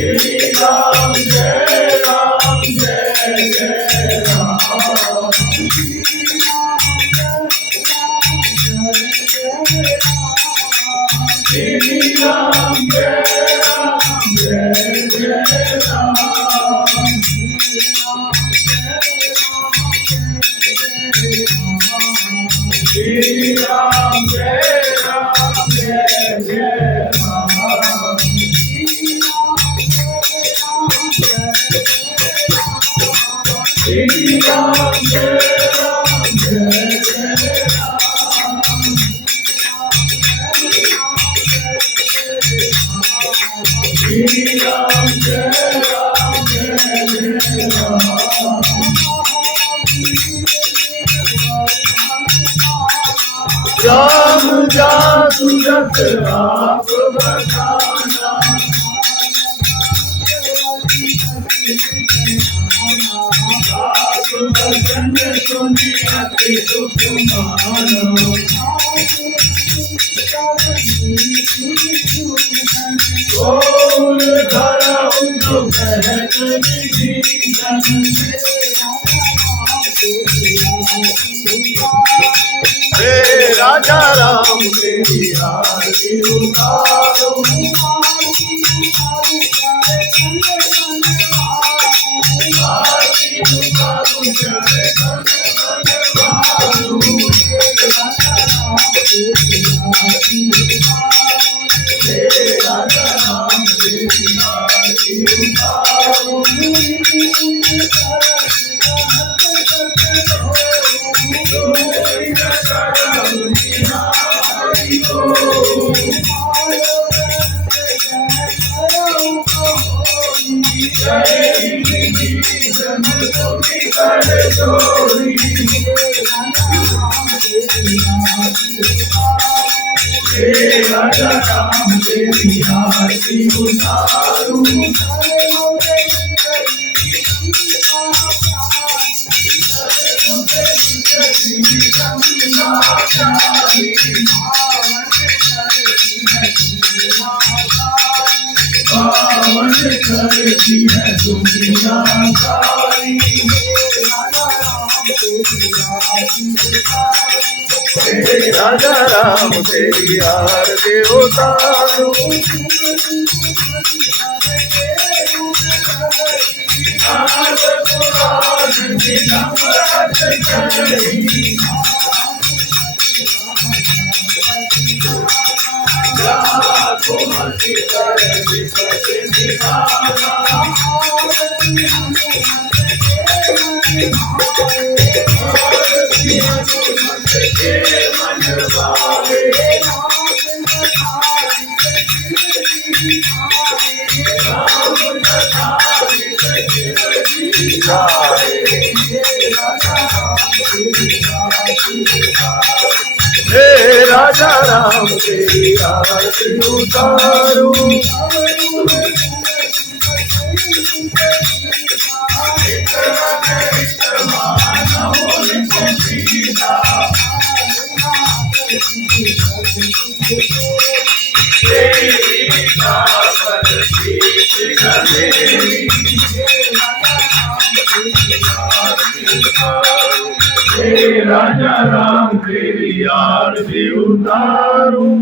राम जय राम जय जय राम श्री राम जय राम जय जय राम श्री राम जय राम जय जय राम श्री राम जय राम जय जय राम श्री राम जय राम जय जय राम राम जासु रख आप बखाना सासु भजन सुनि अति सुख मानो गोल धरा उनको कहत विधि हे राजा राम तेरी आरती उतारो आरती उतारो जय हे राजा राम तेरी आरती उतारो हे राजा राम तेरी आरती उतारो पावन करती है दुनिया सारी हे राजा राम तेरी आरती उतारो हे राजा राम तेरी आरती उतारो हे राजा राम तेरी आरती उतारो।